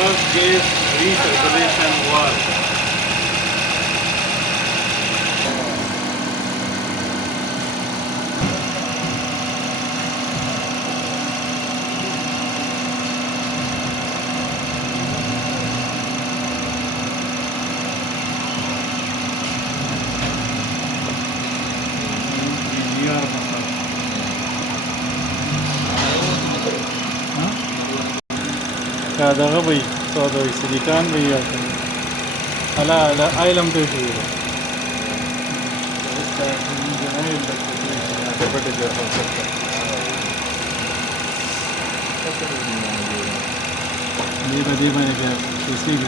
nerve gas recirculation valve. هذا غبي صادوي سيليكان بياكل لا لا ايلم تشوفه دي بدي ما نجي تسيبي